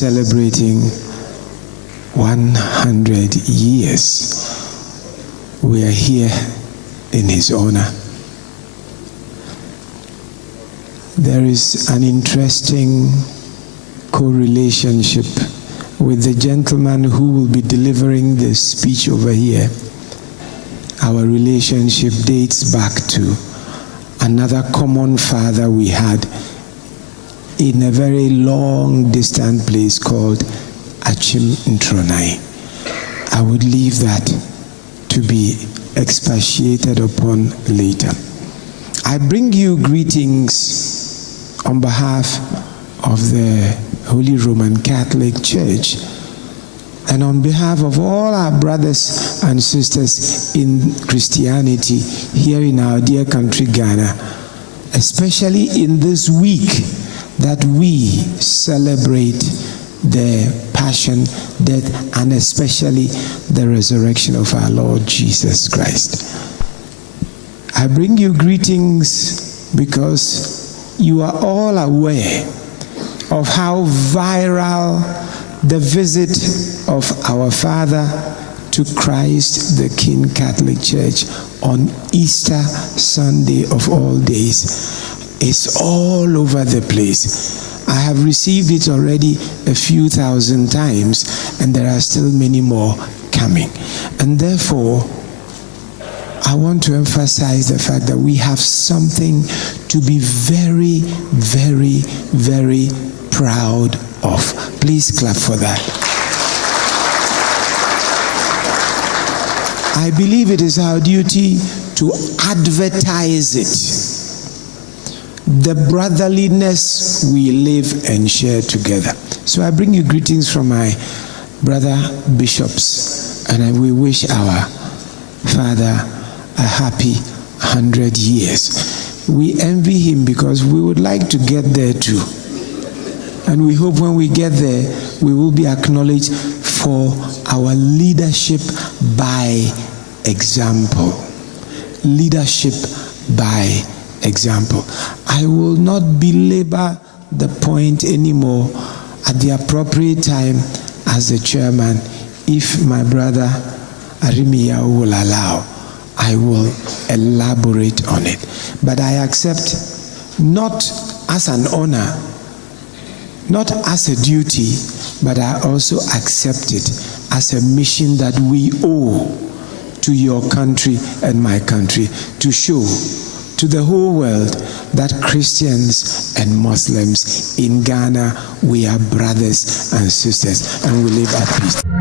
celebrating 100 years. We are here in his honor. There is an interesting correlationship with the gentleman who will be delivering the speech over here. Our relationship dates back to another common father we had in a very long distant place called Achim Ntronai. I would leave that to be expatiated upon later. I bring you greetings on behalf of the Holy Roman Catholic Church and on behalf of all our brothers and sisters in Christianity here in our dear country Ghana, especially in this week that we celebrate the passion, death, and especially the resurrection of our Lord Jesus Christ. I bring you greetings because you are all aware of how viral the visit of our Father to Christ the King Catholic Church on Easter Sunday of all days is all over the place. I have received it already a few thousand times, and there are still many more coming. And therefore, I want to emphasize the fact that we have something to be very, very, very proud of. Please clap for that. I believe it is our duty to advertise it. The brotherliness we live and share together. So I bring you greetings from my brother bishops, and we wish our Father a happy 100 years. We envy him because we would like to get there too. And we hope when we get there, we will be acknowledged for our leadership by example. Leadership by example. I will not belabor the point anymore. At the appropriate time, as the chairman, if my brother Arimia will allow, I will elaborate on it. But I accept not as an honor, not as a duty, but I also accept it as a mission that we owe to your country and my country, to show to the whole world that Christians and Muslims in Ghana, we are brothers and sisters, and we live at peace.